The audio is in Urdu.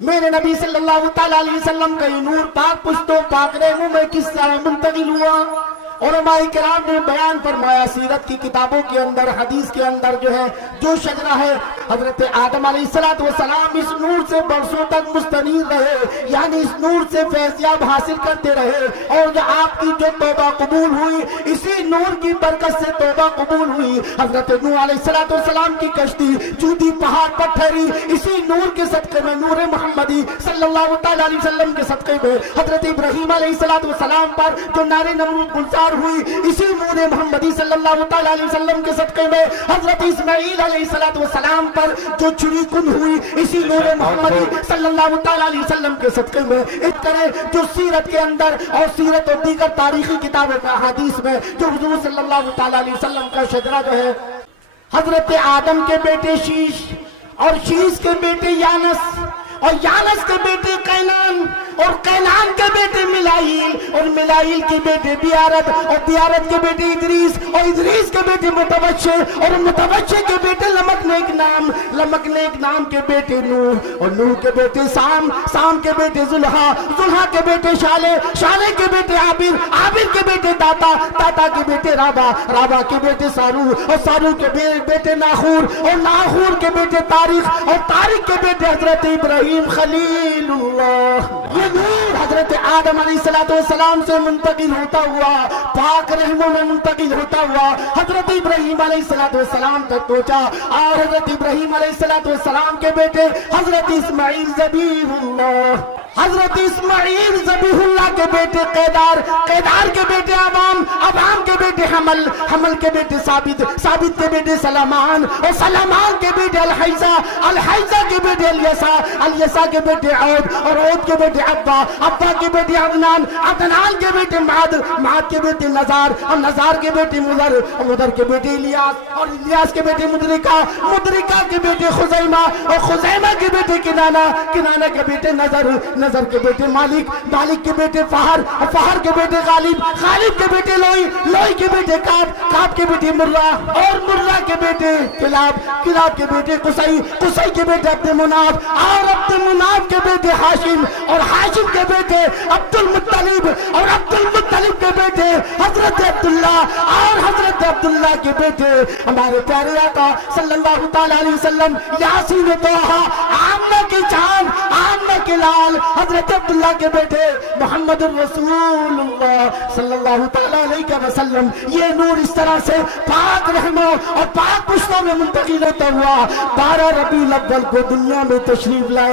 میرے نبی صلی اللہ تعالیٰ علیہ وسلم کا یہ نور پاک پشتوں پاک رحموں میں کس طرح منتقل ہوا؟ علماء کرام نے بیان فرمایا، سیرت کی کتابوں کے اندر، حدیث کے اندر جو ہے جو شجرہ ہے، حضرت آدم علیہ السلام اس نور سے برسوں تک مستنیر رہے، یعنی اس نور سے فیضیاب حاصل کرتے رہے، اور جو آپ کی جو توبہ قبول ہوئی، اسی نور کی برکت سے توبہ قبول ہوئی۔ حضرت نوح علیہ السلام کی کشتی جودی پہاڑ پر ٹھہری، اسی نور کے صدقے میں، نور محمدی صلی اللہ تعالیٰ علیہ وسلم کے صدقے میں۔ حضرت ابراہیم علیہ السلام پر جو نار نمرود گلزار ہوئی، اسی نور محمدی صلی اللہ تعالیٰ علیہ وسلم کے صدقے میں۔ حضرت اسماعیل علیہ السلام پر جو چھری کن ہوئی، اسی نور محمدی صلی اللہ تعالیٰ علیہ وسلم کے صدقے میں۔ اس طرح جو سیرت کے اندر اور سیرت اور دیگر تاریخی کتابوں میں، حدیث میں جو حضور صلی اللہ تعالیٰ علیہ وسلم کا شجرہ جو ہے، حضرت آدم کے بیٹے شیش، اور شیش کے بیٹے یانس، اور یانس کے بیٹے قینان، اور قینان کے بیٹے ملائیل، اور ملائیل کے بیٹے بیارد، اور بیارد کے بیٹے ادریس، اور ادریس کے بیٹے متوشع، اور متوشع کے بیٹے لمکنیک نام، لمکنیک نام کے بیٹے نوح، اور نوح کے بیٹے سام، سام کے بیٹے زلحا، زلحا کے بیٹے شالے، شالے کے بیٹے عابر، عابر کے بیٹے داتا، داتا کے بیٹے رابا، رابا کے بیٹے سارو، اور سارو کے بیٹے ناخور، اور ناخور کے بیٹے تاریخ، اور تاریخ کے بیٹے حضرت ابراہیم خلیل اللہ۔ یہ نور حضرت آدم علیہ السلام سے منتقل ہوتا ہوا، پاک رحموں میں منتقل ہوتا ہوا، حضرت ابراہیم علیہ السلام تک پہنچا، اور حضرت ابراہیم علیہ السلام کے بیٹے حضرت اسماعیل ذبیح اللہ، حضرت اسماعیل ذبیح اللہ کے بیٹے قیدار، قیدار کے بیٹے عوام، عوام کے بیٹے حمل، حمل کے بیٹے ثابت، ثابت کے بیٹے سلامان، اور سلامان کے بیٹے الحیزہ، الحیزہ کے بیٹے الیسا، الیسا کے بیٹے عود، اور عود کے بیٹے عبا، عبا کے بیٹے عدنان، عدنان کے بیٹے معد، معد کے بیٹے نزار، اور نزار کے بیٹے مدر، اور مدر کے بیٹے الیاس، اور الیاس کے بیٹے مدرکہ، مدرکہ کے بیٹے خزیمہ، اور خزیمہ کے بیٹے کنانہ، کنانہ کے بیٹے نظر، نظر کے بیٹے مالک، مالک کے بیٹے فہر، اور فہر کے بیٹے غالب، غالب کے بیٹے لوئی، لوئی کے بیٹے کعب، کعب کے بیٹے مرہ، اور مرہ کے بیٹے کلاب، کلاب کے بیٹے قصی، قصی کے بیٹے عبد مناف، اور عبد مناف کے بیٹے ہاشم، اور ہاشم کے بیٹے عبد المطلب، اور عبد المطلب کے بیٹے حضرت عبداللہ، اور حضرت عبداللہ کے بیٹے ہمارے پیارے آقا صلی اللہ تعالیٰ علیہ وسلم، یاسین طٰہٰ، آمنہ کی چاند، آمنہ کے لال، حضرت عبداللہ کے بیٹے محمد الرسول اللہ صلی اللہ تعالیٰ علیہ وسلم۔ یہ نور اس طرح سے پاک رحموں اور پاک پشتوں میں منتقل ہوتا ہوا 12 ربیع الاول کو دنیا میں تشریف لائے۔